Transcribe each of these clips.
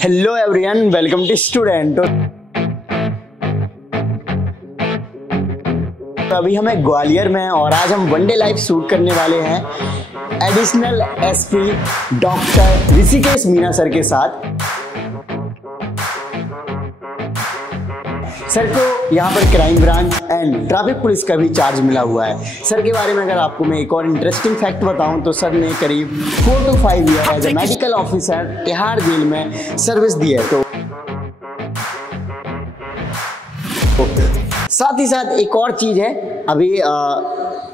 Hello everyone, welcome to student. तो अभी हमें ग्वालियर में हैं और आज हम वनडे लाइव शूट करने वाले हैं additional SP doctor Rishikesh Meena sir के साथ। सर को यहाँ पर crime branch and traffic police का भी चार्ज मिला हुआ है। सर के बारे में अगर आपको मैं एक और इंटरेस्टिंग फैक्ट बताऊं तो सर ने करीब 4 to 5 year as a medical officer Tihar jail में सर्विस दी है। तो साथ ही साथ एक और चीज है, अभी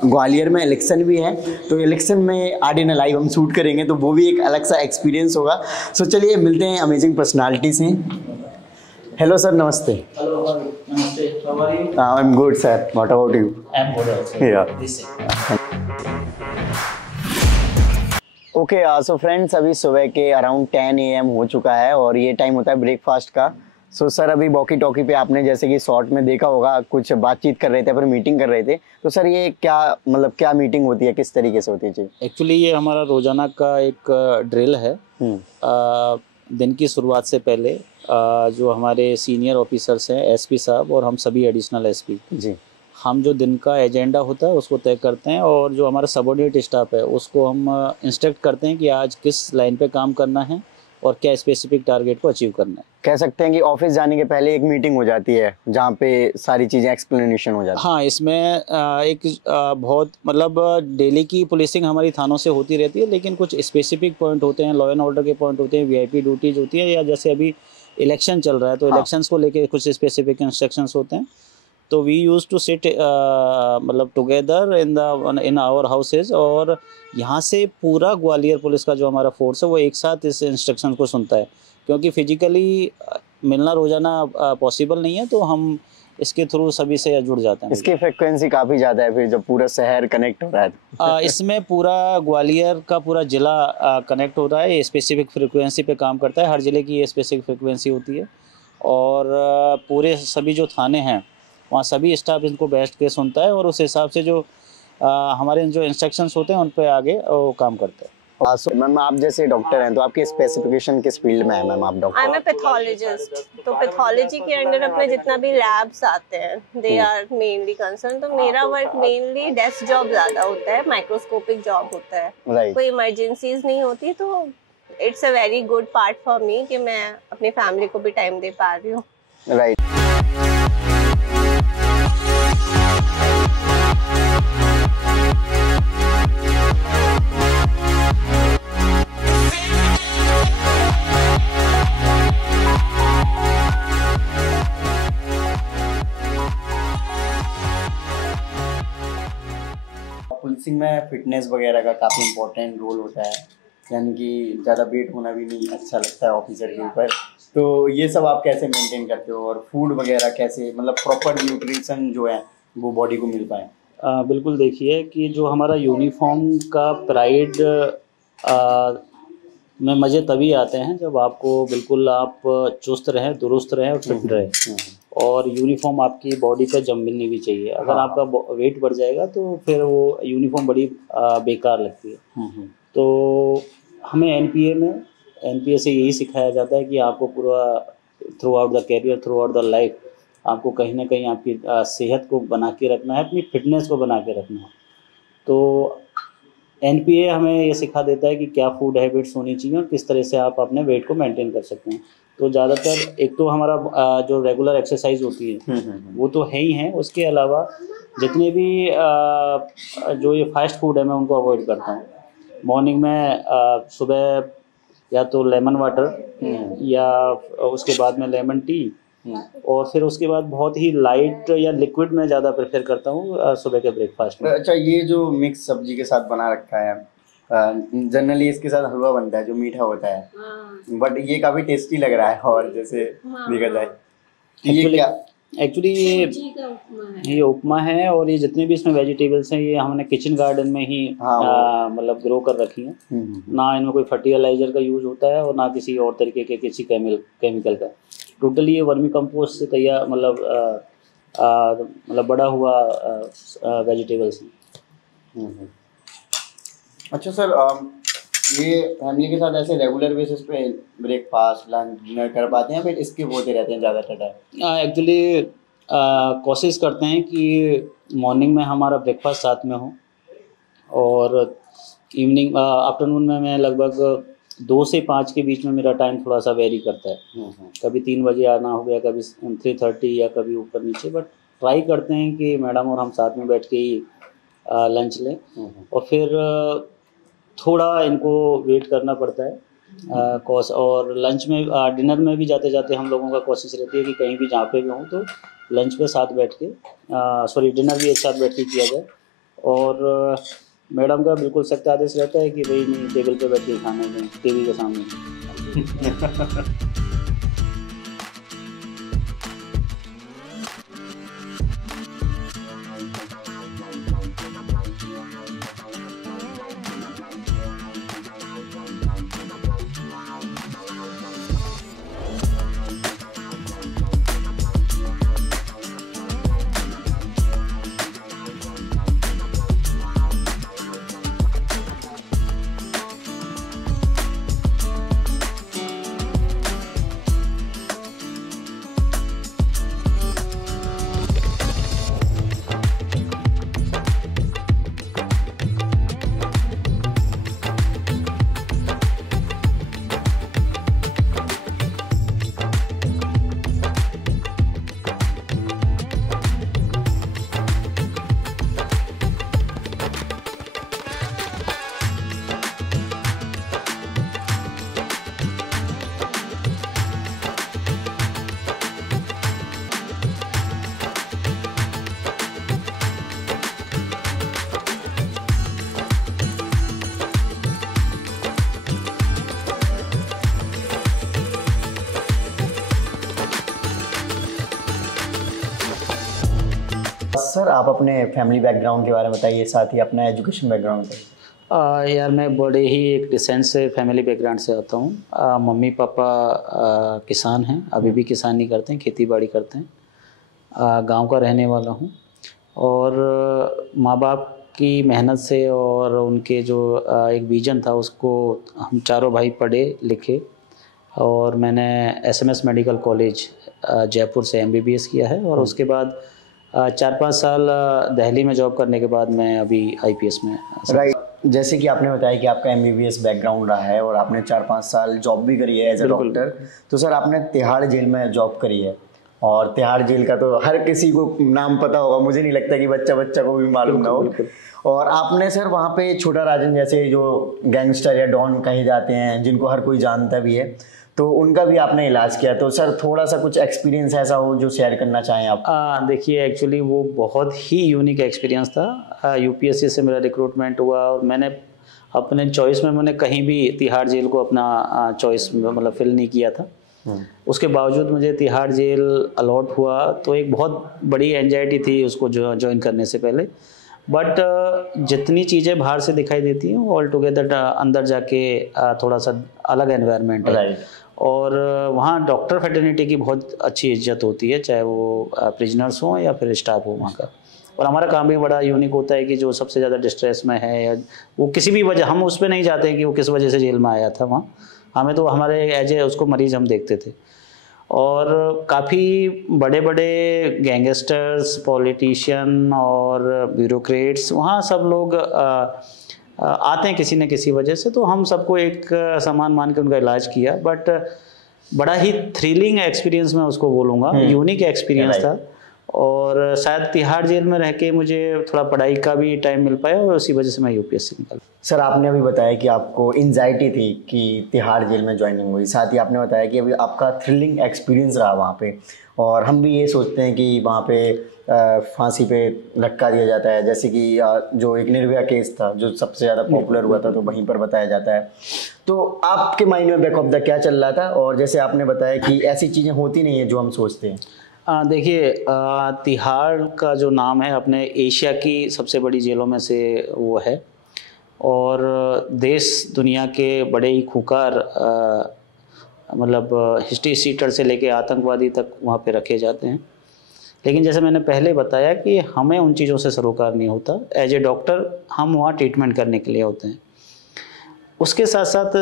ग्वालियर में इलेक्शन भी है, तो इलेक्शन में आरडीएन लाइव हम शूट करेंगे, तो वो भी एक अलग सा एक्सपीरियंस होगा। सो चलिए मिलते हैं अमेजिंग पर्सनालिटी से। हेलो सर, नमस्ते। Hello, namaste. How are you? I'm good, sir. What about you? I'm good also. Yeah. This side. Okay so friends, अभी सुबह के अराउंड 10 AM हो चुका है और ये टाइम होता है ब्रेकफास्ट का। सो सर, अभी वॉकी टॉकी पे आपने जैसे कि शॉर्ट में देखा होगा, कुछ बातचीत कर रहे थे, फिर मीटिंग कर रहे थे। तो सर ये क्या मीटिंग होती है, किस तरीके से होती है जी? एक्चुअली ये हमारा रोजाना का एक ड्रिल है। दिन की शुरुआत से पहले जो हमारे सीनियर ऑफिसर्स हैं, एसपी साहब और हम सभी एडिशनल एसपी जी, हम जो दिन का एजेंडा होता है उसको तय करते हैं और जो हमारा सबऑर्डिनेट स्टाफ है उसको हम इंस्ट्रक्ट करते हैं कि आज किस लाइन पे काम करना है और क्या स्पेसिफिक टारगेट को अचीव करना है। कह सकते हैं कि ऑफिस जाने के पहले एक मीटिंग हो जाती है जहाँ पे सारी चीजें एक्सप्लेनेशन हो जाती है। हाँ, इसमें एक बहुत मतलब डेली की पुलिसिंग हमारी थानों से होती रहती है, लेकिन कुछ स्पेसिफिक पॉइंट होते हैं, लॉ एंड ऑर्डर के पॉइंट होते हैं, वीआईपी ड्यूटीज होती है, या जैसे अभी इलेक्शन चल रहा है तो इलेक्शंस को लेके कुछ स्पेसिफिक इंस्ट्रक्शंस होते हैं। तो वी यूज टू सिट मतलब टुगेदर इन आवर हाउसेज, और यहाँ से पूरा ग्वालियर पुलिस का जो हमारा फोर्स है वो एक साथ इस इंस्ट्रक्शन को सुनता है, क्योंकि फिजिकली मिलना रोजाना पॉसिबल नहीं है, तो हम इसके थ्रू सभी से जुड़ जाते हैं। इसकी फ्रीक्वेंसी काफी ज्यादा है फिर जब पूरा शहर कनेक्ट हो रहा है। इसमें पूरा ग्वालियर का पूरा जिला कनेक्ट हो रहा है, ये स्पेसिफिक फ्रीक्वेंसी पे काम करता है। हर जिले की ये स्पेसिफिक फ्रीक्वेंसी होती है और पूरे सभी जो थाने हैं वहाँ सभी स्टाफ इनको बैठ के सुनता है और उस हिसाब से जो हमारे जो इंस्ट्रक्शंस होते हैं उन पे आगे वो काम करते हैं। मैम, आप जैसे डॉक्टर हैं तो आपकी स्पेसिफिकेशन किस फील्ड में है मैम? आप doctor? I am a pathologist. तो पैथोलॉजी के अंडर अपने जितना भी लैब्स आते हैं दे आर मेनली कंसर्न। तो मेरा वर्क मेनली डेस्क जॉब ज्यादा होता है, माइक्रोस्कोपिक जॉब होता है। कोई इमरजेंसीज नहीं होती, तो it's a very good part for me कि मैं अपनी फैमिली को भी टाइम दे पा रही हूँ। राइट। पुलिसिंग में फिटनेस वगैरह का काफ़ी इम्पोर्टेंट रोल होता है, यानी कि ज़्यादा वेट होना भी नहीं अच्छा लगता है ऑफिसर के ऊपर। तो ये सब आप कैसे मेंटेन करते हो और फूड वगैरह कैसे, मतलब प्रॉपर न्यूट्रिशन जो है वो बॉडी को मिल पाए? बिल्कुल, देखिए कि जो हमारा यूनिफॉर्म का प्राइड में मज़े तभी आते हैं जब आपको बिल्कुल आप चुस्त रहें, दुरुस्त रहें और फिट रहें, और यूनिफॉर्म आपकी बॉडी पे जम मिलनी भी चाहिए। अगर आपका वेट बढ़ जाएगा तो फिर वो यूनिफॉर्म बड़ी बेकार लगती है। तो हमें एनपीए से यही सिखाया जाता है कि आपको पूरा throughout the career, throughout the life आपको कहीं ना कहीं आपकी सेहत को बना के रखना है, अपनी फिटनेस को बना के रखना है। तो एनपीए हमें ये सिखा देता है कि क्या फूड हैबिट्स होनी चाहिए और किस तरह से आप अपने वेट को मेंटेन कर सकते हैं। तो ज़्यादातर एक तो हमारा जो रेगुलर एक्सरसाइज होती है वो तो है ही है, उसके अलावा जितने भी जो ये फास्ट फूड है मैं उनको अवॉइड करता हूँ। मॉर्निंग में सुबह या तो लेमन वाटर या उसके बाद में लेमन टी, और फिर उसके बाद बहुत ही लाइट या लिक्विड में ज़्यादा प्रेफर करता हूँ सुबह के ब्रेकफास्ट में। अच्छा, ये जो मिक्स सब्जी के साथ बना रखा है, जनरली इसके साथ हलवा बनता है जो मीठा होता है, बट ये काफ़ी टेस्टी लग रहा है। और जैसे देखा जाए ये क्या एक्चुअली ये उपमा है, और ये जितने भी इसमें वेजिटेबल्स हैं ये हमने किचन गार्डन में ही मतलब ग्रो कर रखी हैं। ना इनमें कोई फर्टिलाइजर का यूज़ होता है और ना किसी और तरीके के किसी केमिकल का। टोटली ये वर्मी कंपोस्ट से तैयार मतलब बड़ा हुआ वेजिटेबल्स हैं। अच्छा सर, ये फैमिली के साथ ऐसे रेगुलर बेसिस पे ब्रेकफास्ट लंच डिनर कर पाते हैं, फिर स्किप होते रहते हैं ज़्यादातर टाइम? एक्चुअली कोशिश करते हैं कि मॉर्निंग में हमारा ब्रेकफास्ट साथ में हो, और इवनिंग आफ्टरनून में मैं लगभग 2 से 5 के बीच में मेरा टाइम थोड़ा सा वेरी करता है। कभी 3 बजे आना हो गया, कभी 3:30 या कभी ऊपर नीचे, बट ट्राई करते हैं कि मैडम और हम साथ में बैठ के ही लंच लें। और फिर थोड़ा इनको वेट करना पड़ता है कोर्स, और लंच में डिनर में भी जाते जाते हम लोगों का कोशिश रहती है कि कहीं भी जहाँ पे भी हूँ तो लंच पे साथ बैठ के डिनर भी एक साथ बैठ के किया जाए। और मैडम का बिल्कुल सख्त आदेश रहता है कि भाई नहीं, टेबल पे बैठ के खाने में, टीवी के सामने। सर आप अपने फैमिली बैकग्राउंड के बारे में बताइए, साथ ही अपना एजुकेशन बैकग्राउंड बताइए। यार मैं बड़े ही एक डिसेंट से फैमिली बैकग्राउंड से आता हूँ। मम्मी पापा किसान हैं, अभी भी किसानी करते हैं, खेती बाड़ी करते हैं। गांव का रहने वाला हूँ, और माँ बाप की मेहनत से और उनके जो एक विजन था उसको हम चारों भाई पढ़े लिखे, और मैंने SMS मेडिकल कॉलेज जयपुर से MBBS किया है। और उसके बाद 4-5 साल दिल्ली में जॉब करने के बाद मैं अभी IPS में। राइट, जैसे कि आपने बताया कि आपका MBBS बैकग्राउंड रहा है और आपने 4-5 साल जॉब भी करी है एज ए डॉक्टर, तो सर आपने तिहाड़ जेल में जॉब करी है, और तिहाड़ जेल का तो हर किसी को नाम पता होगा, मुझे नहीं लगता कि बच्चा को भी मालूम ना हो। और आपने सर वहाँ पे छोटा राजन जैसे जो गैंगस्टर या डॉन कहे जाते हैं जिनको हर कोई जानता भी है, तो उनका भी आपने इलाज किया, तो सर थोड़ा सा कुछ एक्सपीरियंस ऐसा हो जो शेयर करना चाहें आप? देखिए एक्चुअली वो बहुत ही यूनिक एक्सपीरियंस था। UPSC से मेरा रिक्रूटमेंट हुआ, और मैंने अपने चॉइस में मैंने कहीं भी तिहाड़ जेल को अपना चॉइस मतलब फिल नहीं किया था। उसके बावजूद मुझे तिहाड़ जेल अलॉट हुआ, तो एक बहुत बड़ी एंजाइटी थी उसको ज्वाइन करने से पहले। बट जितनी चीज़ें बाहर से दिखाई देती हैं वो ऑल टुगेदर अंदर जाके थोड़ा सा अलग एनवायरनमेंट है। और वहाँ डॉक्टर फेटर्निटी की बहुत अच्छी इज्जत होती है, चाहे वो प्रिजनर्स हों या फिर स्टाफ हो वहाँ का। और हमारा काम भी बड़ा यूनिक होता है कि जो सबसे ज़्यादा डिस्ट्रेस में है या वो किसी भी वजह, हम उस पर नहीं जाते कि वो किस वजह से जेल में आया था, वहाँ हमें तो हमारे एज ए उसको मरीज हम देखते थे। और काफ़ी बड़े बड़े गैंगस्टर्स, पॉलिटिशियन और ब्यूरोक्रेट्स वहाँ सब लोग आते हैं किसी न किसी वजह से, तो हम सबको एक सामान मान के उनका इलाज किया। बट बड़ा ही थ्रिलिंग एक्सपीरियंस मैं उसको बोलूँगा, यूनिक एक्सपीरियंस था। और शायद तिहाड़ जेल में रह के मुझे थोड़ा पढ़ाई का भी टाइम मिल पाया, और उसी वजह से मैं UPSC निकल। सर आपने अभी बताया कि आपको एंजाइटी थी कि तिहाड़ जेल में ज्वाइनिंग हुई, साथ ही आपने बताया कि अभी आपका थ्रिलिंग एक्सपीरियंस रहा वहाँ पे, और हम भी ये सोचते हैं कि वहाँ पे फांसी पे लटका दिया जाता है, जैसे कि जो एक निर्भया केस था जो सबसे ज़्यादा पॉपुलर हुआ था, तो वहीं पर बताया जाता है। तो आपके माइंड में बैक ऑफ द क्या चल रहा था? और जैसे आपने बताया कि ऐसी चीज़ें होती नहीं है जो हम सोचते हैं। देखिए तिहाड़ का जो नाम है अपने एशिया की सबसे बड़ी जेलों में से वो है, और देश दुनिया के बड़े ही खूंखार मतलब हिस्ट्री सीटर से लेके आतंकवादी तक वहाँ पे रखे जाते हैं। लेकिन जैसे मैंने पहले बताया कि हमें उन चीज़ों से सरोकार नहीं होता। एज ए डॉक्टर हम वहाँ ट्रीटमेंट करने के लिए होते हैं। उसके साथ साथ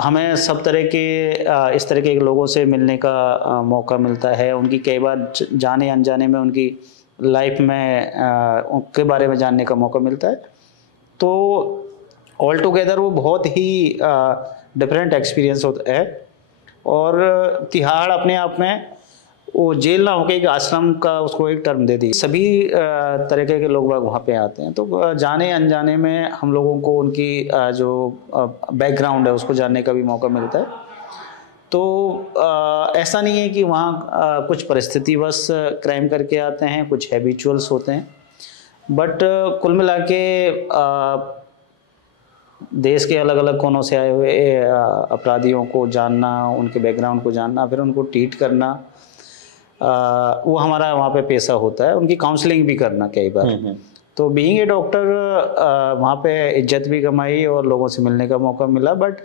हमें सब तरह के इस तरह के लोगों से मिलने का मौका मिलता है, उनकी कई बार जाने अनजाने में उनकी लाइफ में उनके बारे में जानने का मौका मिलता है। तो ऑल टुगेदर वो बहुत ही डिफरेंट एक्सपीरियंस होता है। और तिहाड़ अपने आप में वो जेल ना होकर एक आश्रम का उसको एक टर्म दे दी। सभी तरीके के लोग वहाँ पे आते हैं, तो जाने अनजाने में हम लोगों को उनकी जो बैकग्राउंड है उसको जानने का भी मौका मिलता है। तो ऐसा नहीं है कि वहाँ कुछ परिस्थितिवश क्राइम करके आते हैं, कुछ हैबिचुअल्स होते हैं, बट कुल मिला के देश के अलग अलग कोनों से आए हुए अपराधियों को जानना, उनके बैकग्राउंड को जानना, फिर उनको ट्रीट करना, वो हमारा वहाँ पे पेशा होता है। उनकी काउंसलिंग भी करना कई बार। तो बीइंग ए डॉक्टर वहाँ पे इज्जत भी कमाई और लोगों से मिलने का मौका मिला, बट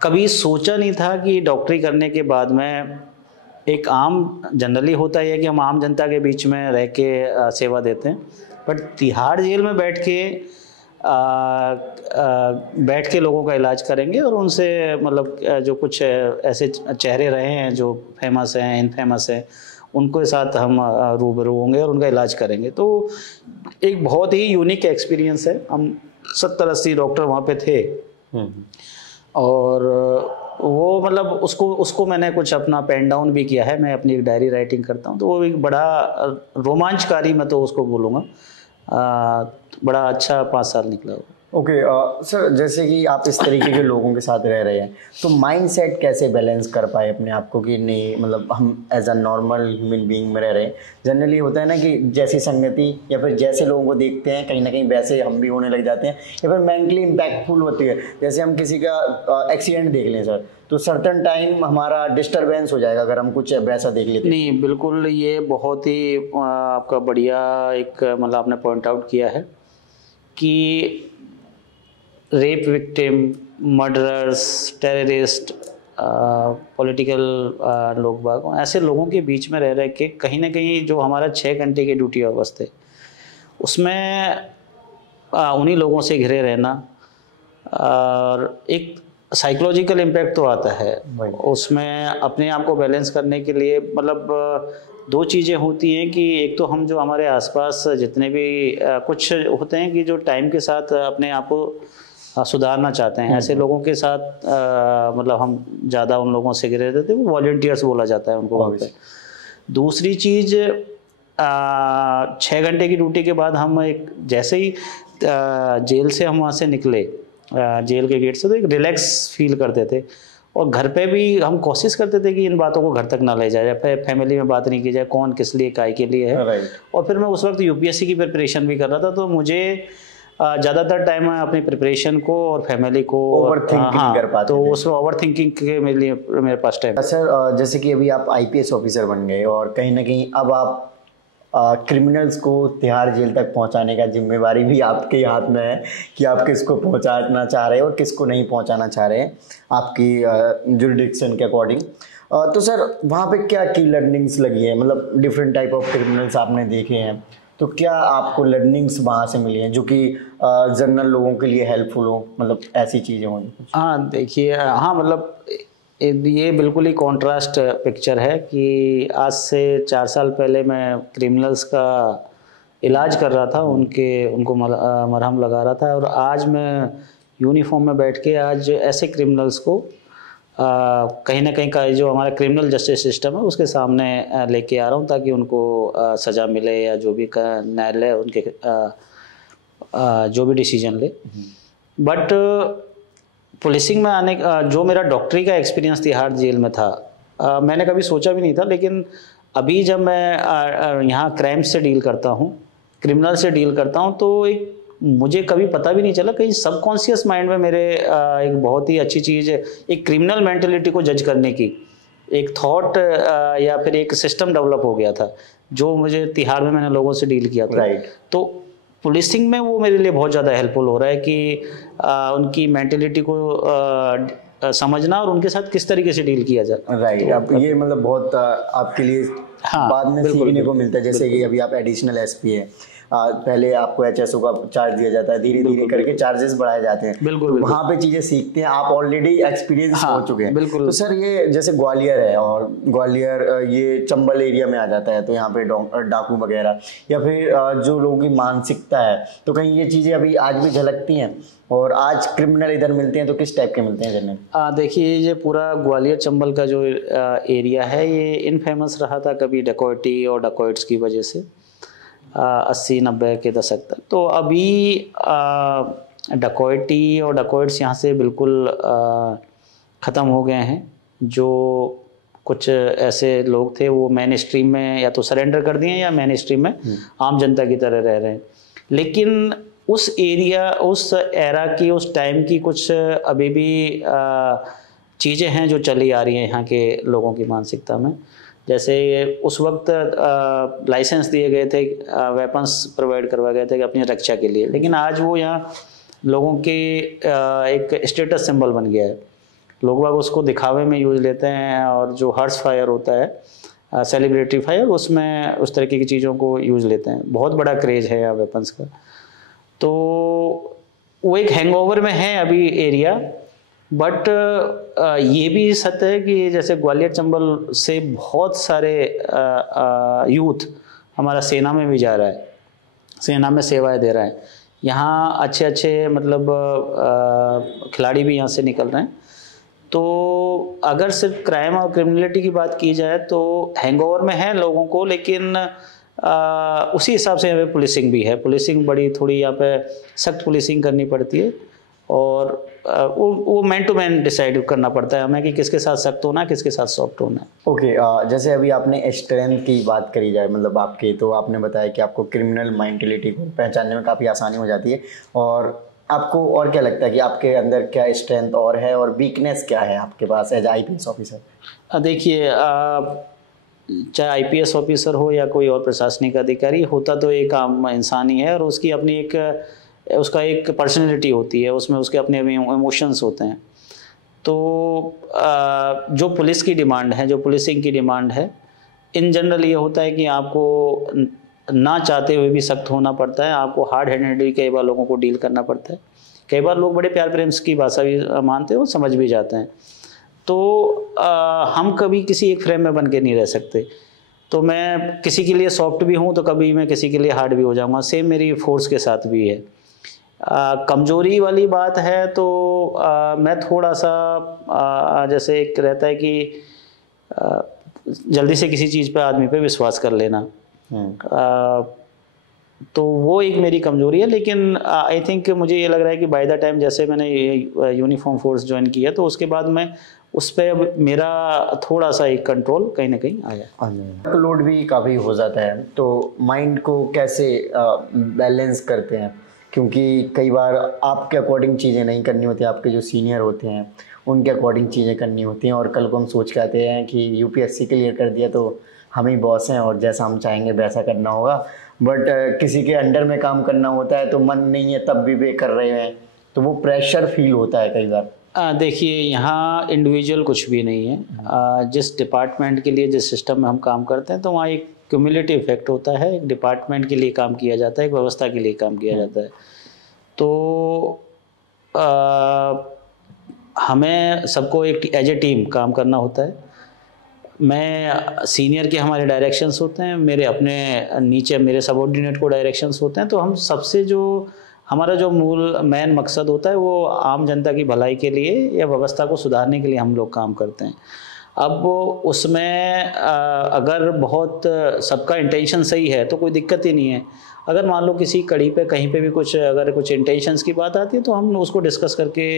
कभी सोचा नहीं था कि डॉक्टरी करने के बाद में एक आम जनरली होता है कि हम आम जनता के बीच में रह के सेवा देते हैं, बट तिहाड़ जेल में बैठ के लोगों का इलाज करेंगे और उनसे मतलब जो कुछ ऐसे चेहरे रहे हैं जो फेमस हैं, इनफेमस हैं, उनके साथ हम रूबरू होंगे और उनका इलाज करेंगे। तो एक बहुत ही यूनिक एक्सपीरियंस है। हम 70-80 डॉक्टर वहाँ पे थे और वो मतलब उसको मैंने कुछ अपना पेन डाउन भी किया है। मैं अपनी एक डायरी राइटिंग करता हूँ, तो वो एक बड़ा रोमांचकारी, मैं तो उसको बोलूँगा, बड़ा अच्छा 5 साल निकला। ओके सर, जैसे कि आप इस तरीके के लोगों के साथ रह रहे हैं, तो माइंडसेट कैसे बैलेंस कर पाए अपने आप को कि नहीं, मतलब हम as a normal human being में रह रहे हैं। जनरली होता है ना कि जैसी संगति या फिर जैसे लोगों को देखते हैं कहीं ना कहीं वैसे हम भी होने लग जाते हैं, या फिर मेंटली इम्पैक्टफुल होती है। जैसे हम किसी का एक्सीडेंट देख लें सर, तो सर्टन टाइम हमारा डिस्टर्बेंस हो जाएगा अगर हम कुछ वैसा देख लेते हैं। नहीं, बिल्कुल, ये बहुत ही आपका बढ़िया एक मतलब आपने पॉइंट आउट किया है कि rape victim, murderers, terrorist, political लोग बाग, ऐसे लोगों के बीच में रह के कहीं ना कहीं जो हमारा 6 घंटे की ड्यूटी आवर्स थे उसमें उन्हीं लोगों से घिरे रहना, और एक साइकोलॉजिकल इम्पैक्ट तो आता है उसमें। अपने आप को बैलेंस करने के लिए मतलब 2 चीज़ें होती हैं कि एक तो हम जो हमारे आसपास जितने भी कुछ होते हैं कि जो टाइम के साथ अपने आप को सुधारना चाहते हैं, ऐसे लोगों के साथ मतलब हम ज़्यादा उन लोगों से घिरे रहते थे, वो वॉलंटियर्स बोला जाता है उनको वहाँ पे। दूसरी चीज़ 6 घंटे की ड्यूटी के बाद हम एक जैसे ही जेल से हम वहाँ से निकले, जेल के गेट से, तो एक रिलैक्स फील करते थे। और घर पे भी हम कोशिश करते थे कि इन बातों को घर तक ना ले जाए, फैमिली में बात नहीं की जाए, कौन किस लिए काय के लिए है। और फिर मैं उस वक्त यूपीएससी की प्रिपरेशन भी कर रहा था, तो मुझे ज़्यादातर टाइम मैं अपनी प्रिपरेशन को और फैमिली को ओवरथिंकिंग कर पाते तो थे। उसमें ओवरथिंकिंग के मेरे पास टाइम। सर जैसे कि अभी आप आईपीएस ऑफिसर बन गए और कहीं ना कहीं अब आप क्रिमिनल्स को तिहाड़ जेल तक पहुंचाने का जिम्मेवारी भी आपके हाथ में है कि आप किसको पहुंचाना चाह रहे हैं और किसको नहीं पहुंचाना चाह रहे हैं आपकी जुरिडिक्शन के अकॉर्डिंग। तो सर वहाँ पे क्या की लर्निंग्स लगी है, मतलब डिफरेंट टाइप ऑफ क्रिमिनल्स आपने देखे हैं, तो क्या आपको लर्निंग्स वहाँ से मिली हैं जो कि जनरल लोगों के लिए हेल्पफुल हो, मतलब ऐसी चीज़ें हों? हाँ देखिए, हाँ मतलब ये बिल्कुल ही कॉन्ट्रास्ट पिक्चर है कि आज से 4 साल पहले मैं क्रिमिनल्स का इलाज कर रहा था, उनको मरहम लगा रहा था, और आज मैं यूनिफॉर्म में बैठ के आज ऐसे क्रिमिनल्स को कहीं ना कहीं का जो हमारा क्रिमिनल जस्टिस सिस्टम है उसके सामने लेके आ रहा हूँ, ताकि उनको सज़ा मिले या जो भी न्यायालय उनके जो भी डिसीजन ले। बट पुलिसिंग में आने जो मेरा डॉक्टरी का एक्सपीरियंस तिहाड़ जेल में था, मैंने कभी सोचा भी नहीं था, लेकिन अभी जब मैं यहाँ क्राइम से डील करता हूँ, क्रिमिनल से डील करता हूँ, तो एक मुझे कभी पता भी नहीं चला, कहीं सबकॉन्शियस माइंड में मेरे एक बहुत ही अच्छी चीज़ है, एक क्रिमिनल मेंटलिटी को जज करने की एक थॉट या फिर एक सिस्टम डेवलप हो गया था, जो मुझे तिहाड़ में मैंने लोगों से डील किया था। तो पुलिसिंग में वो मेरे लिए बहुत ज़्यादा हेल्पफुल हो रहा है कि उनकी मेंटलिटी को समझना और उनके साथ किस तरीके से डील किया जाए। तो अब ये मतलब बहुत आपके लिए बाद में सीखने को मिलता है। जैसे कि अभी आप एडिशनल एसपी है, पहले आपको HSO का चार्ज दिया जाता है, धीरे धीरे करके चार्जेस बढ़ाए जाते हैं। बिल्कुल, तो वहाँ पे चीजें सीखते हैं, आप ऑलरेडी एक्सपीरियंस हो चुके हैं। बिल्कुल। तो सर ये जैसे ग्वालियर है, और ग्वालियर ये चंबल एरिया में आ जाता है, तो यहाँ पे डाकू वगैरह या फिर जो लोगों की मानसिकता है, तो कहीं ये चीजें अभी आज भी झलकती हैं, और आज क्रिमिनल इधर मिलते हैं तो किस टाइप के मिलते हैं जनरल? देखिए, ये पूरा ग्वालियर चंबल का जो एरिया है ये इनफेमस रहा था कभी डकैती और डकैट्स की वजह से 80-90 के दशक तक। तो अभी डकैती और डकैट्स यहाँ से बिल्कुल ख़त्म हो गए हैं। जो कुछ ऐसे लोग थे वो मेन स्ट्रीम में या तो सरेंडर कर दिए या मेन स्ट्रीम में आम जनता की तरह रह रहे हैं। लेकिन उस एरिया, उस एरा की, उस टाइम की कुछ अभी भी चीज़ें हैं जो चली आ रही हैं यहाँ के लोगों की मानसिकता में। जैसे उस वक्त लाइसेंस दिए गए थे, वेपन्स प्रोवाइड करवाए गए थे कि अपनी रक्षा के लिए, लेकिन आज वो यहाँ लोगों के एक स्टेटस सिंबल बन गया है। लोग बाग उसको दिखावे में यूज लेते हैं, और जो हर्ष फायर होता है, सेलिब्रिटी फायर, उसमें उस तरीके की चीज़ों को यूज लेते हैं। बहुत बड़ा क्रेज है यहाँ वेपन्स का। तो वो एक हैंगओवर में है अभी एरिया। बट ये भी सत्य है कि जैसे ग्वालियर चंबल से बहुत सारे यूथ हमारा सेना में भी जा रहा है, सेना में सेवाएं दे रहा है। यहाँ अच्छे अच्छे मतलब खिलाड़ी भी यहाँ से निकल रहे हैं। तो अगर सिर्फ क्राइम और क्रिमिनलिटी की बात की जाए तो हैंगओवर में है लोगों को, लेकिन उसी हिसाब से यहाँ पे पुलिसिंग भी है। पुलिसिंग बड़ी थोड़ी यहाँ पे सख्त पुलिसिंग करनी पड़ती है, और वो मैन टू मैन डिसाइड करना पड़ता है हमें कि किसके साथ सख्त होना है, किसके साथ सॉफ्ट होना है। ओके, जैसे अभी आपने स्ट्रेंथ की बात करी जाए, मतलब आपके, तो आपने बताया कि आपको क्रिमिनल मेंटेलिटी को पहचानने में काफ़ी आसानी हो जाती है। और आपको और क्या लगता है कि आपके अंदर क्या स्ट्रेंथ और है, और वीकनेस क्या है आपके पास एज IPS ऑफिसर? देखिए, चाहे IPS ऑफिसर हो या कोई और प्रशासनिक अधिकारी, होता तो एक आम इंसान ही है, और उसकी अपनी उसका एक पर्सनैलिटी होती है, उसमें उसके अपने इमोशंस होते हैं। तो जो पुलिस की डिमांड है, जो पुलिसिंग की डिमांड है, इन जनरल ये होता है कि आपको ना चाहते हुए भी सख्त होना पड़ता है। आपको हार्ड हैंडेडली कई बार लोगों को डील करना पड़ता है। कई बार लोग बड़े प्यार प्रेम की भाषा भी मानते हैं और समझ भी जाते हैं। तो हम कभी किसी एक फ्रेम में बन के नहीं रह सकते। तो मैं किसी के लिए सॉफ्ट भी हूँ तो कभी मैं किसी के लिए हार्ड भी हो जाऊँगा। सेम मेरी फोर्स के साथ भी है। कमज़ोरी वाली बात है तो मैं थोड़ा सा जैसे एक रहता है कि जल्दी से किसी चीज़ पे आदमी पे विश्वास कर लेना, तो वो एक मेरी कमज़ोरी है। लेकिन आई थिंक मुझे ये लग रहा है कि बाय द टाइम जैसे मैंने ये यूनिफॉर्म फोर्स ज्वाइन किया तो उसके बाद मैं उस पर मेरा थोड़ा सा एक कंट्रोल कहीं ना कहीं आया। लोड भी काफ़ी हो जाता है, तो माइंड को कैसे बैलेंस करते हैं? क्योंकि कई बार आपके अकॉर्डिंग चीज़ें नहीं करनी होती, आपके जो सीनियर होते हैं उनके अकॉर्डिंग चीज़ें करनी होती हैं, और कल को हम सोच के आते हैं कि UPSC क्लियर कर दिया तो हम ही बॉस हैं और जैसा हम चाहेंगे वैसा करना होगा। बट किसी के अंडर में काम करना होता है तो मन नहीं है तब भी वे कर रहे हैं, तो वो प्रेशर फील होता है कई बार। देखिए, यहाँ इंडिविजुअल कुछ भी नहीं है। जिस डिपार्टमेंट के लिए, जिस सिस्टम में हम काम करते हैं, तो वहाँ एक क्यूमुलेटिव इफेक्ट होता है। एक डिपार्टमेंट के लिए काम किया जाता है, एक व्यवस्था के लिए काम किया जाता है। तो हमें सबको एक एज ए टीम काम करना होता है। मैं सीनियर के हमारे डायरेक्शंस होते हैं, मेरे अपने नीचे मेरे सबऑर्डिनेट को डायरेक्शंस होते हैं। तो हम सबसे जो हमारा जो मूल मेन मकसद होता है वो आम जनता की भलाई के लिए या व्यवस्था को सुधारने के लिए हम लोग काम करते हैं। अब उसमें अगर बहुत सबका इंटेंशन सही है तो कोई दिक्कत ही नहीं है। अगर मान लो किसी कड़ी पे कहीं पे भी कुछ इंटेंशंस की बात आती है तो हम उसको डिस्कस करके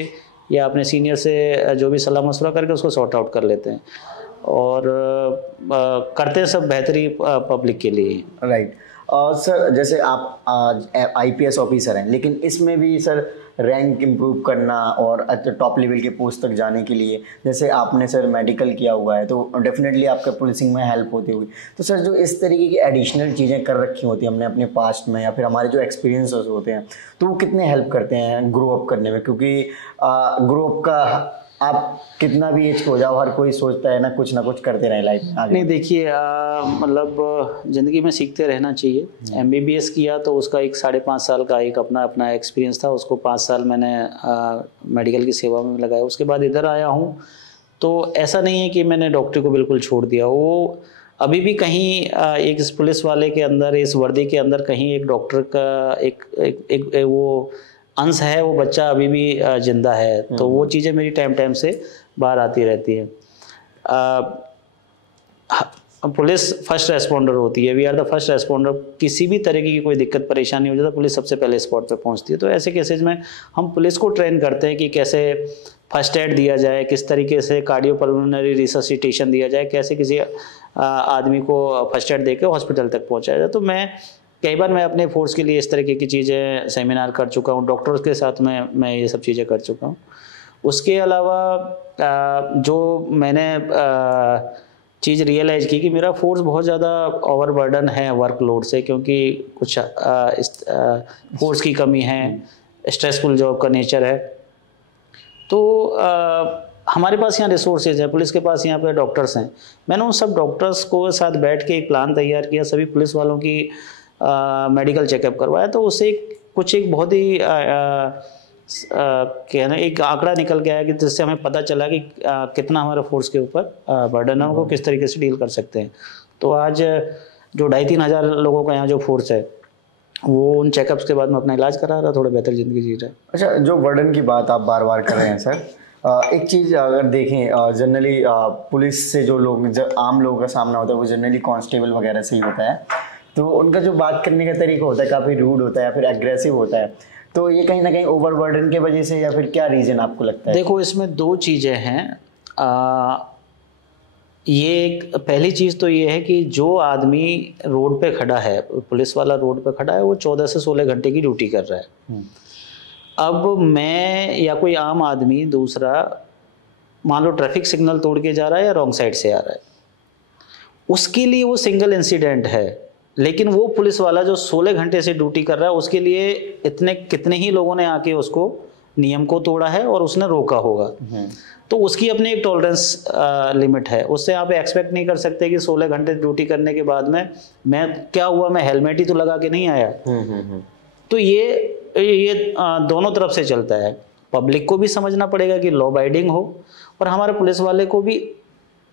या अपने सीनियर से जो भी सलाह मशवरा करके उसको सॉर्ट आउट कर लेते हैं, और करते हैं सब बेहतरी पब्लिक के लिए। राइट। सर, जैसे आप IPS ऑफिसर हैं, लेकिन इसमें भी सर रैंक इम्प्रूव करना और टॉप लेवल के पोस्ट तक जाने के लिए, जैसे आपने सर मेडिकल किया हुआ है तो डेफिनेटली आपका पुलिसिंग में हेल्प होती होगी। तो सर जो इस तरीके की एडिशनल चीज़ें कर रखी होती हैं हमने अपने पास्ट में, या फिर हमारे जो एक्सपीरियंसेस होते हैं, तो वो कितने हेल्प करते हैं ग्रो अप करने में? क्योंकि ग्रो अप का आप कितना भी एज हो जाओ, हर कोई सोचता है ना कुछ करते रहे लाइफ में आगे। नहीं देखिए, मतलब ज़िंदगी में सीखते रहना चाहिए। MBBS किया तो उसका एक 5.5 साल का एक अपना एक्सपीरियंस था, उसको 5 साल मैंने मेडिकल की सेवा में लगाया। उसके बाद इधर आया हूँ, तो ऐसा नहीं है कि मैंने डॉक्टरी को बिल्कुल छोड़ दिया। वो अभी भी कहीं एक इस पुलिस वाले के अंदर, इस वर्दी के अंदर कहीं एक डॉक्टर का एक वो अंश है, वो बच्चा अभी भी जिंदा है। तो वो चीज़ें मेरी टाइम से बाहर आती रहती हैं। पुलिस फर्स्ट रेस्पॉन्डर होती है, we are the first responder. किसी भी तरीके की कोई दिक्कत परेशानी हो जाता है, पुलिस सबसे पहले स्पॉट पे पहुंचती है। तो ऐसे केसेज में हम पुलिस को ट्रेन करते हैं कि कैसे फर्स्ट एड दिया जाए, किस तरीके से कार्डियोपल्मोनरी रिससिटेशन दिया जाए, कैसे किसी आदमी को फर्स्ट एड देकर हॉस्पिटल तक पहुँचाया जाए। तो कई बार मैं अपने फोर्स के लिए इस तरीके की चीज़ें सेमिनार कर चुका हूँ, डॉक्टर्स के साथ मैं ये सब चीज़ें कर चुका हूँ। उसके अलावा जो मैंने चीज़ रियलाइज़ की कि मेरा फोर्स बहुत ज़्यादा ओवरबर्डन है वर्कलोड से, क्योंकि कुछ फोर्स की कमी है, स्ट्रेसफुल जॉब का नेचर है। तो हमारे पास यहाँ रिसोर्सेज हैं, पुलिस के पास यहाँ पे डॉक्टर्स हैं। मैंने उन सब डॉक्टर्स को साथ बैठ के एक प्लान तैयार किया, सभी पुलिस वालों की मेडिकल चेकअप करवाया। तो उससे एक बहुत ही कहना एक आंकड़ा निकल गया है कि जिससे हमें पता चला कि कितना हमारा फोर्स के ऊपर बर्डन है, उनको किस तरीके से डील कर सकते हैं। तो आज जो 2,500-3 हज़ार लोगों का यहाँ जो फोर्स है, वो उन चेकअप्स के बाद में अपना इलाज करा रहा, थोड़ा बेहतर ज़िंदगी जी रहा है। अच्छा, जो बर्डन की बात आप बार बार कर रहे हैं सर, एक चीज़ अगर देखें, जनरली पुलिस से जो लोग आम लोगों का सामना होता है वो जनरली कांस्टेबल वगैरह से ही होता है। तो उनका जो बात करने का तरीका होता है काफ़ी रूड होता है या फिर एग्रेसिव होता है। तो ये कहीं ना कहीं ओवरबर्डन के वजह से या फिर क्या रीज़न आपको लगता है? देखो, इसमें 2 चीज़ें हैं। ये पहली चीज़ तो ये है कि जो आदमी रोड पे खड़ा है, पुलिस वाला रोड पे खड़ा है, वो 14 से 16 घंटे की ड्यूटी कर रहा है। अब मैं या कोई आम आदमी दूसरा, मान लो ट्रैफिक सिग्नल तोड़ के जा रहा है या रॉन्ग साइड से आ रहा है, उसके लिए वो सिंगल इंसिडेंट है। लेकिन वो पुलिस वाला जो 16 घंटे से ड्यूटी कर रहा है, उसके लिए कितने ही लोगों ने आके उसको नियम को तोड़ा है और उसने रोका होगा। तो उसकी अपनी एक टॉलरेंस लिमिट है। उससे आप एक्सपेक्ट नहीं कर सकते कि 16 घंटे ड्यूटी करने के बाद में मैं हेलमेट ही तो लगा के नहीं आया। तो ये दोनों तरफ से चलता है। पब्लिक को भी समझना पड़ेगा कि लॉ अबाइडिंग हो, और हमारे पुलिस वाले को भी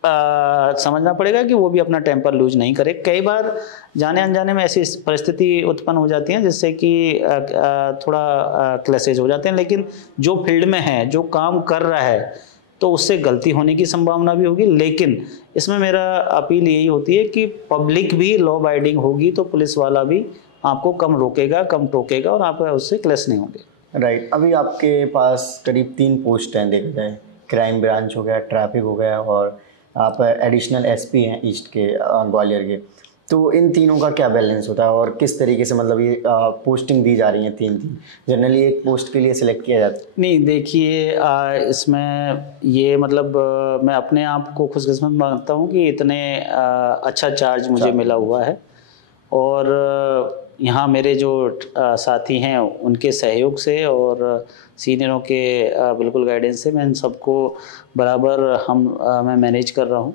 समझना पड़ेगा कि वो भी अपना टेम्पर लूज नहीं करे। कई बार जाने अनजाने में ऐसी परिस्थिति उत्पन्न हो जाती है जिससे कि थोड़ा क्लैशेज हो जाते हैं। लेकिन जो फील्ड में है, जो काम कर रहा है, तो उससे गलती होने की संभावना भी होगी। लेकिन इसमें मेरा अपील यही होती है कि पब्लिक भी लॉ अबाइडिंग होगी तो पुलिस वाला भी आपको कम रोकेगा, कम टोकेगा और आप उससे क्लैश नहीं होंगे। राइट। अभी आपके पास करीब 3 पोस्ट हैं देखा जाए, क्राइम ब्रांच हो गया, ट्रैफिक हो गया, और आप एडिशनल SP हैं ईस्ट के, ग्वालियर के। तो इन तीनों का क्या बैलेंस होता है और किस तरीके से मतलब ये पोस्टिंग दी जा रही है? 3 जनरली एक पोस्ट के लिए सिलेक्ट किया जाता है? नहीं देखिए, इसमें ये मतलब मैं अपने आप को खुशकिस्मत मानता हूँ कि इतने अच्छा चार्ज मुझे मिला हुआ है। और यहाँ मेरे जो साथी हैं उनके सहयोग से और सीनियरों के बिल्कुल गाइडेंस से मैं इन सबको बराबर मैं मैनेज कर रहा हूँ।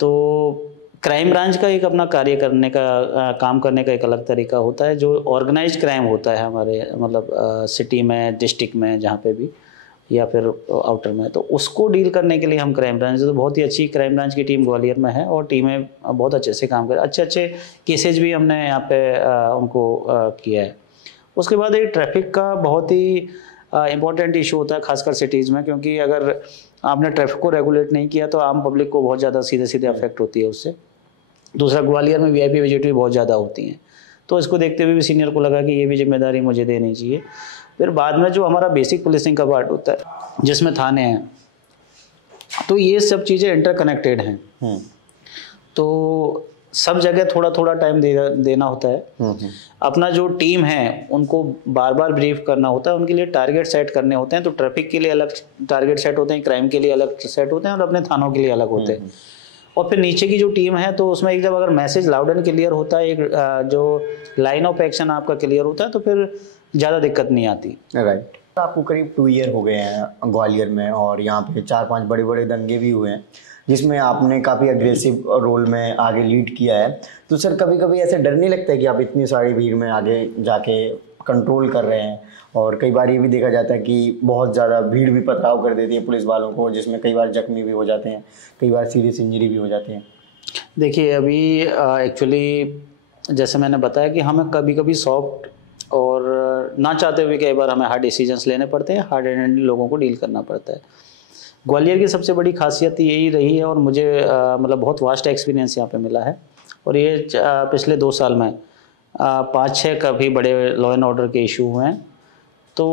तो क्राइम ब्रांच का एक अपना कार्य करने का, काम करने का एक अलग तरीका होता है। जो ऑर्गेनाइज क्राइम होता है हमारे मतलब सिटी में, डिस्ट्रिक्ट में, जहाँ पे भी, या फिर आउटर में, तो उसको डील करने के लिए हम क्राइम ब्रांच, तो बहुत ही अच्छी क्राइम ब्रांच की टीम ग्वालियर में है और टीमें बहुत अच्छे से काम कर, अच्छे केसेज भी हमने यहाँ पे उनको किया है। उसके बाद एक ट्रैफिक का बहुत ही इम्पोर्टेंट इशू होता है खासकर सिटीज़ में, क्योंकि अगर आपने ट्रैफिक को रेगुलेट नहीं किया तो आम पब्लिक को बहुत ज़्यादा सीधे अफेक्ट होती है उससे। दूसरा, ग्वालियर में VIP विजिट भी बहुत ज़्यादा होती हैं, तो इसको देखते हुए भी सीनियर को लगा कि ये भी जिम्मेदारी मुझे देनी चाहिए। फिर बाद में जो हमारा बेसिक पुलिसिंग का पार्ट होता है जिसमें थाने हैं, तो ये सब चीज़ें इंटरकनेक्टेड हैं। तो सब जगह थोड़ा टाइम देना होता है। अपना जो टीम है उनको बार बार ब्रीफ करना होता है, उनके लिए टारगेट सेट करने होते हैं। तो ट्रैफिक के लिए अलग टारगेट सेट होते हैं, क्राइम के लिए अलग सेट होते हैं और अपने थानों के लिए अलग होते हैं। और फिर नीचे की जो टीम है, तो उसमें एक जब अगर मैसेज लाउड एंड क्लियर होता है, एक जो लाइन ऑफ एक्शन आपका क्लियर होता है, तो फिर ज़्यादा दिक्कत नहीं आती। राइट। आपको करीब 2 ईयर हो गए हैं ग्वालियर में, और यहाँ पे 4-5 बड़े बड़े दंगे भी हुए हैं जिसमें आपने काफ़ी अग्रेसिव रोल में आगे लीड किया है। तो सर कभी कभी ऐसे डर नहीं लगता है कि आप इतनी सारी भीड़ में आगे जाके कंट्रोल कर रहे हैं? और कई बार ये भी देखा जाता है कि बहुत ज़्यादा भीड़ भी पथराव कर देती है पुलिस वालों को, जिसमें कई बार जख्मी भी हो जाते हैं, कई बार सीरियस इंजरी भी हो जाती है। देखिए अभी एक्चुअली जैसे मैंने बताया कि हमें कभी कभी सॉफ्ट और ना चाहते हुए कई बार हमें हार्ड डिसीजंस लेने पड़ते हैं, हार्ड हैंडेड लोगों को डील करना पड़ता है। ग्वालियर की सबसे बड़ी खासियत यही रही है, और मुझे मतलब बहुत वास्ट एक्सपीरियंस यहाँ पे मिला है। और ये पिछले 2 साल में 5-6 कभी बड़े लॉ एंड ऑर्डर के इशू हुए हैं। तो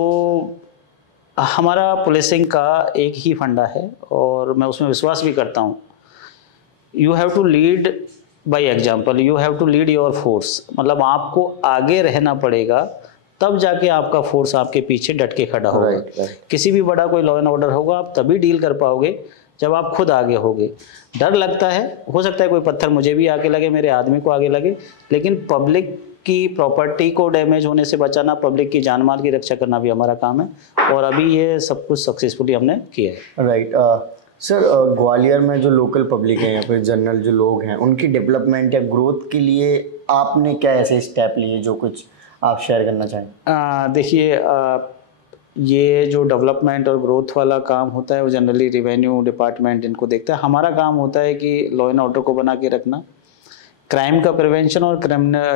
हमारा पुलिसिंग का एक ही फंडा है, और मैं उसमें विश्वास भी करता हूँ, you have to lead by example, you have to lead your force. मतलब आपको आगे रहना पड़ेगा, तब जाके आपका फोर्स आपके पीछे डट के खड़ा होगा। किसी भी बड़ा कोई लॉ एंड ऑर्डर होगा आप तभी डील कर पाओगे जब आप खुद आगे होगे। डर लगता है, हो सकता है कोई पत्थर मुझे भी आगे लगे, मेरे आदमी को आगे लगे, लेकिन पब्लिक की प्रॉपर्टी को डैमेज होने से बचाना, पब्लिक की जान माल की रक्षा करना भी हमारा काम है, और अभी ये सब कुछ सक्सेसफुली हमने किया है। राइट सर, ग्वालियर में जो लोकल पब्लिक है या फिर जनरल जो लोग हैं, उनकी डेवलपमेंट या ग्रोथ के लिए आपने क्या ऐसे स्टेप लिए जो कुछ आप शेयर करना चाहें? देखिए ये जो डेवलपमेंट और ग्रोथ वाला काम होता है वो जनरली रेवेन्यू डिपार्टमेंट इनको देखता है। हमारा काम होता है कि लॉ एंड ऑर्डर को बना के रखना, क्राइम का प्रिवेंशन और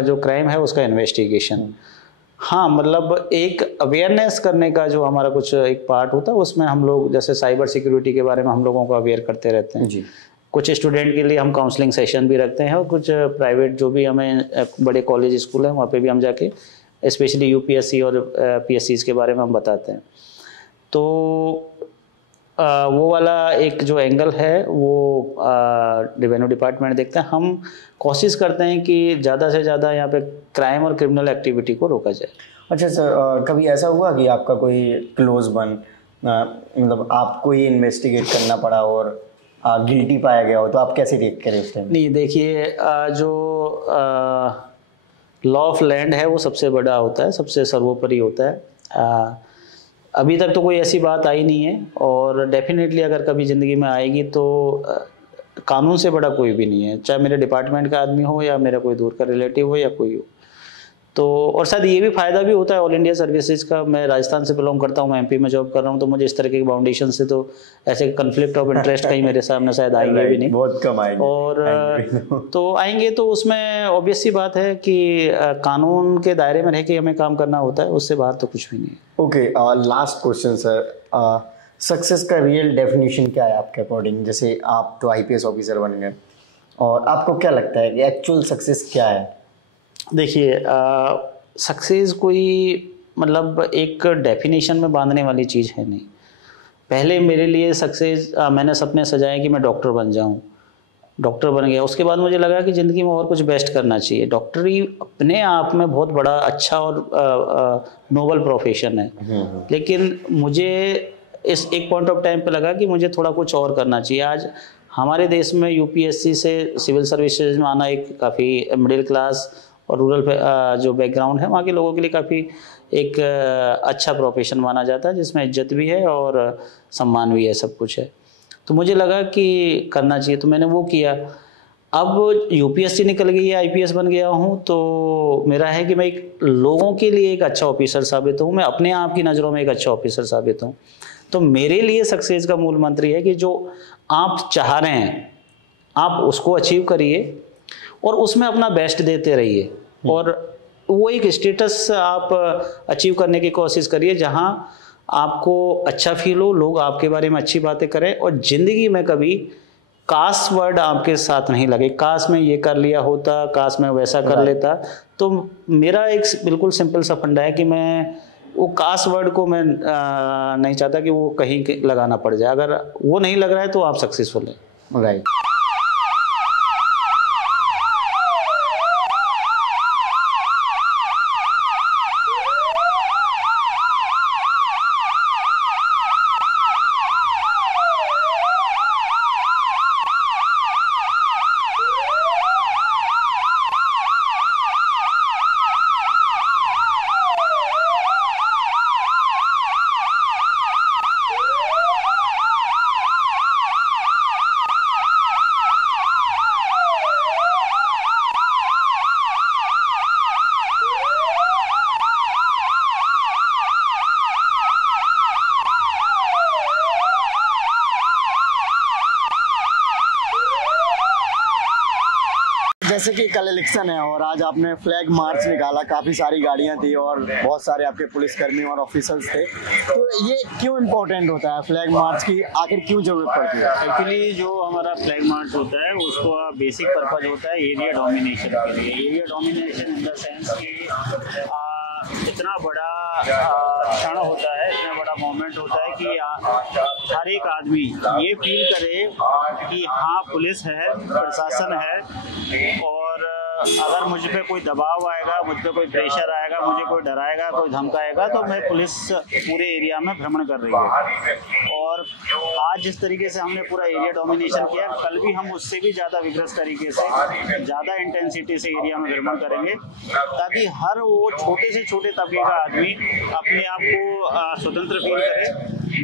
जो क्राइम है उसका इन्वेस्टिगेशन। हाँ, मतलब एक अवेयरनेस करने का जो हमारा कुछ एक पार्ट होता है, उसमें हम लोग जैसे साइबर सिक्योरिटी के बारे में हम लोगों को अवेयर करते रहते हैं जी। कुछ स्टूडेंट के लिए हम काउंसलिंग सेशन भी रखते हैं, और कुछ प्राइवेट जो भी हमें बड़े कॉलेज स्कूल हैं वहाँ पे भी हम जाके स्पेशली यूपीएससी और पीएससी के बारे में हम बताते हैं। तो वो वाला एक जो एंगल है वो रेवेन्यू डिपार्टमेंट देखते हैं। हम कोशिश करते हैं कि ज़्यादा से ज़्यादा यहाँ पे क्राइम और क्रिमिनल एक्टिविटी को रोका जाए। अच्छा सर, कभी ऐसा हुआ कि आपका कोई क्लोज वन मतलब आपको ही इन्वेस्टिगेट करना पड़ा और गिल्टी पाया गया हो, तो आप कैसे रिएक्ट करें उस टाइम? नहीं, देखिए जो लॉ ऑफ लैंड है वो सबसे बड़ा होता है, सबसे सर्वोपरि होता है। अभी तक तो कोई ऐसी बात आई नहीं है, और डेफिनेटली अगर कभी ज़िंदगी में आएगी तो कानून से बड़ा कोई भी नहीं है, चाहे मेरे डिपार्टमेंट का आदमी हो या मेरा कोई दूर का रिलेटिव हो या कोई हो। तो और शायद ये भी फ़ायदा भी होता है ऑल इंडिया सर्विसेज का। मैं राजस्थान से बिलोंग करता हूँ, मैं एमपी में जॉब कर रहा हूँ, तो मुझे इस तरह के फाउंडेशन से तो ऐसे कन्फ्लिक्ट ऑफ इंटरेस्ट कहीं मेरे सामने शायद आएंगे भी नहीं, बहुत कम आएंगे। और तो आएंगे तो उसमें ऑब्वियस सी बात है कि कानून के दायरे में रह के हमें काम करना होता है, उससे बाहर तो कुछ भी नहीं है। Okay, last question sir, success का रियल डेफिनेशन क्या है आपके अकॉर्डिंग? जैसे आप तो आईपीएस ऑफिसर बन गए, और आपको क्या लगता है कि एक्चुअल सक्सेस क्या है? देखिए सक्सेस कोई मतलब एक डेफिनेशन में बांधने वाली चीज़ है नहीं। पहले मेरे लिए सक्सेस, मैंने सपने सजाए कि मैं डॉक्टर बन जाऊं, डॉक्टर बन गया। उसके बाद मुझे लगा कि ज़िंदगी में और कुछ बेस्ट करना चाहिए। डॉक्टरी अपने आप में बहुत बड़ा अच्छा और नोबल प्रोफेशन है, लेकिन मुझे इस एक पॉइंट ऑफ टाइम पे लगा कि मुझे थोड़ा कुछ और करना चाहिए। आज हमारे देश में यूपीएससी से सिविल सर्विसेज में आना एक काफ़ी मिडिल क्लास और रूरल जो बैकग्राउंड है वहाँ के लोगों के लिए काफ़ी एक अच्छा प्रोफेशन माना जाता है, जिसमें इज्जत भी है और सम्मान भी है, सब कुछ है। तो मुझे लगा कि करना चाहिए, तो मैंने वो किया। अब यूपीएससी निकल गई है, आईपीएस बन गया हूँ, तो मेरा है कि मैं एक लोगों के लिए एक अच्छा ऑफिसर साबित हूँ, मैं अपने आप की नज़रों में एक अच्छा ऑफिसर साबित हूँ। तो मेरे लिए सक्सेस का मूल मंत्र है कि जो आप चाह रहे हैं आप उसको अचीव करिए और उसमें अपना बेस्ट देते रहिए, और वो एक स्टेटस आप अचीव करने की कोशिश करिए जहां आपको अच्छा फील हो, लोग आपके बारे में अच्छी बातें करें, और ज़िंदगी में कभी काश वर्ड आपके साथ नहीं लगे, काश मैं ये कर लिया होता, काश मैं वैसा कर लेता। तो मेरा एक बिल्कुल सिंपल सा फंडा है कि मैं वो काश वर्ड को मैं नहीं चाहता कि वो कहीं लगाना पड़ जाए। अगर वो नहीं लग रहा है तो आप सक्सेसफुल हैं। राइट। जैसे कि कल इलेक्शन है और आज आपने फ्लैग मार्च निकाला, काफी सारी गाड़ियां थी और बहुत सारे आपके पुलिसकर्मी और ऑफिसर्स थे, तो ये क्यों इम्पोर्टेंट होता है फ्लैग मार्च की, आखिर क्यों जरूरत पड़ती है? एक्चुअली जो हमारा फ्लैग मार्च होता है उसको बेसिक पर्पज होता है एरिया डोमिनेशन के लिए। Area domination in the sense कि इतना बड़ा क्षण होता है, इतना बड़ा मोमेंट होता है कि हर एक आदमी ये फील करे कि हाँ पुलिस है, प्रशासन है, और अगर मुझ पे कोई दबाव आएगा, मुझ पे कोई प्रेशर आएगा, मुझे कोई डराएगा, कोई धमकाएगा, तो मैं पुलिस पूरे एरिया में भ्रमण कर रही है। और आज जिस तरीके से हमने पूरा एरिया डोमिनेशन किया, कल भी हम उससे भी ज़्यादा विग्रस तरीके से, ज़्यादा इंटेंसिटी से एरिया में भ्रमण करेंगे, ताकि हर वो छोटे से छोटे तबके का आदमी अपने आप को स्वतंत्र फील करे,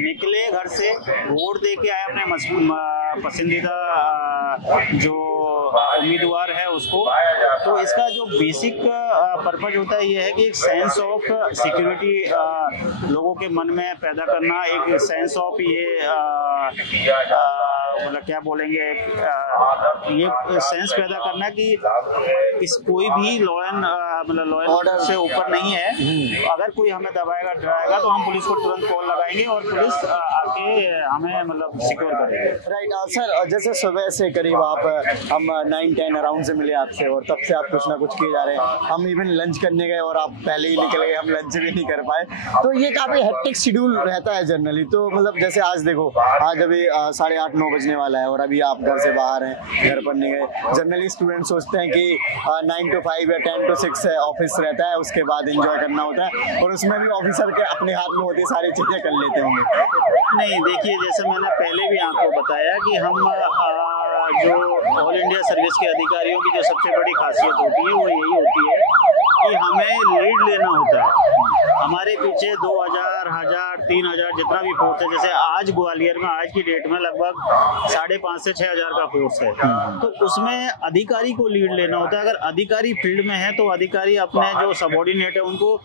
निकले घर से, वोट दे के आए अपने पसंदीदा जो उम्मीदवार है उसको। तो इसका जो बेसिक पर्पज होता है ये है कि एक सेंस ऑफ सिक्योरिटी लोगों के मन में पैदा करना, एक सेंस ऑफ ये मतलब क्या बोलेंगे, ये सेंस पैदा करना कि इस कोई भी लॉ एंड ऑर्डर से ऊपर नहीं है। अगर कोई हमें दबाएगा, डराएगा, तो हम पुलिस को तुरंत कॉल लगाएंगे और पुलिस आके हमें मतलब सिक्योर करेगी। राइट सर, जैसे सुबह से करीब हम 9-10 अराउंड से मिले आपसे और तब से आप कुछ ना कुछ किए जा रहे हैं। हम इवन लंच करने गए और आप पहले ही निकल गए, हम लंच भी नहीं कर पाए। तो ये काफी हेक्टिक शेड्यूल रहता है जनरली। तो मतलब जैसे आज देखो, आज अभी 8:30-9 बजने वाला है और अभी आप घर से बाहर हैं, घर पर नहीं गए। जनरली स्टूडेंट सोचते हैं कि 9 to 5 या 10 to 6 ऑफिस रहता है, उसके बाद एंजॉय करना होता है, और उसमें भी ऑफिसर के अपने हाथ में होती सारी चीजें कर लेते होंगे। नहीं, देखिए जैसे मैंने पहले भी आपको बताया कि हम जो ऑल इंडिया सर्विस के अधिकारियों की जो सबसे बड़ी खासियत होती है वो यही होती है कि हमें लीड लेना होता है। हमारे पीछे 2000, 1000, 3000 जितना भी फोर्स है, जैसे आज ग्वालियर में आज की डेट में लगभग 5,500 से 6,000 का फोर्स है, तो उसमें अधिकारी को लीड लेना होता है। अगर अधिकारी फील्ड में है तो अधिकारी अपने जो सबॉर्डिनेट है उनको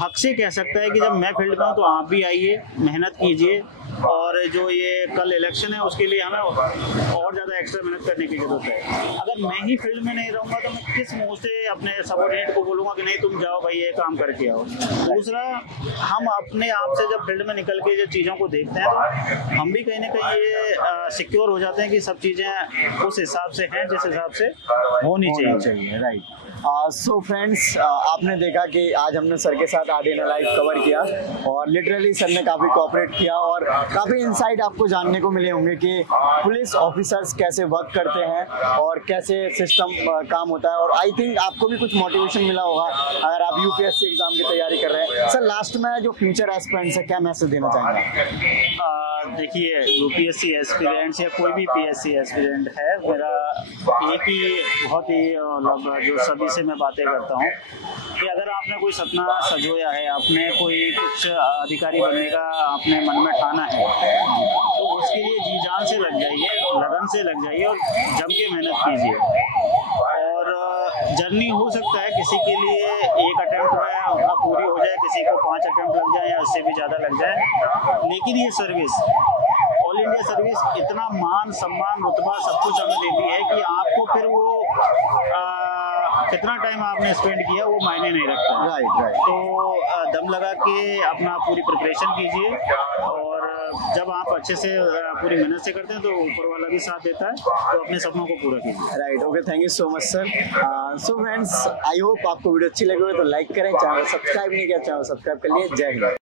हक से कह सकता है कि जब मैं फील्ड में हूँ तो आप भी आइए, मेहनत कीजिए, और जो ये कल इलेक्शन है उसके लिए हमें और ज़्यादा एक्स्ट्रा मेहनत करने की जरूरत है। अगर मैं ही फील्ड में नहीं रहूँगा तो मैं किस मुंह से अपने सबॉर्डिनेट को बोलूँगा कि नहीं तुम जाओ भाई ये काम करके आओ। दूसरा, हम अपने आप से जब फील्ड में निकल के जब चीज़ों को देखते हैं तो हम भी कहीं ना कहीं ये सिक्योर हो जाते हैं कि सब चीज़ें उस हिसाब से हैं जिस हिसाब से होनी चाहिए। राइट। सो फ्रेंड्स, आपने देखा कि आज हमने सर के साथ आधे लाइव कवर किया और लिटरली सर ने काफ़ी कोऑपरेट किया और काफ़ी इंसाइट आपको जानने को मिले होंगे कि पुलिस ऑफिसर्स कैसे वर्क करते हैं और कैसे सिस्टम काम होता है। और आई थिंक आपको भी कुछ मोटिवेशन मिला होगा अगर आप यूपीएससी एग्जाम की तैयारी कर रहे हैं। सर लास्ट में जो फ्यूचर एस्पिरेंट्स है क्या मैसेज देना चाहेंगे? देखिए, यूपीएससी एस्पिरेंट्स या कोई भी पीएससी एस्पिरेंट है, मेरा एक ही बहुत ही मतलब जो सभी से मैं बातें करता हूँ कि अगर आपने कोई सपना सजोया है, आपने कोई कुछ अधिकारी बनने का आपने मन में ठाना है, तो उसके लिए जी जान से लग जाइए, लगन से लग जाइए और जम के मेहनत कीजिए। और जर्नी हो सकता है किसी के लिए एक अटेम्प्ट में पूरी हो जाए, किसी को 5 अटेम्प्ट लग जाए या उससे भी ज़्यादा लग जाए, लेकिन ये सर्विस, ऑल इंडिया सर्विस इतना मान, सम्मान, रुतबा सब कुछ हमें देती है कि आपको फिर वो कितना टाइम आपने स्पेंड किया वो मायने नहीं रखता। राइट। तो दम लगा के अपना पूरी प्रिपरेशन कीजिए, और जब आप अच्छे से पूरी मेहनत से करते हैं तो ऊपर वाला भी साथ देता है, तो अपने सपनों को पूरा कीजिए। Right, okay, thank you so much sir. So friends, I hope आपको वीडियो अच्छी लगी हो तो लाइक करें, चैनल सब्सक्राइब नहीं किया चैनल सब्सक्राइब कर लिए। जय हिंद।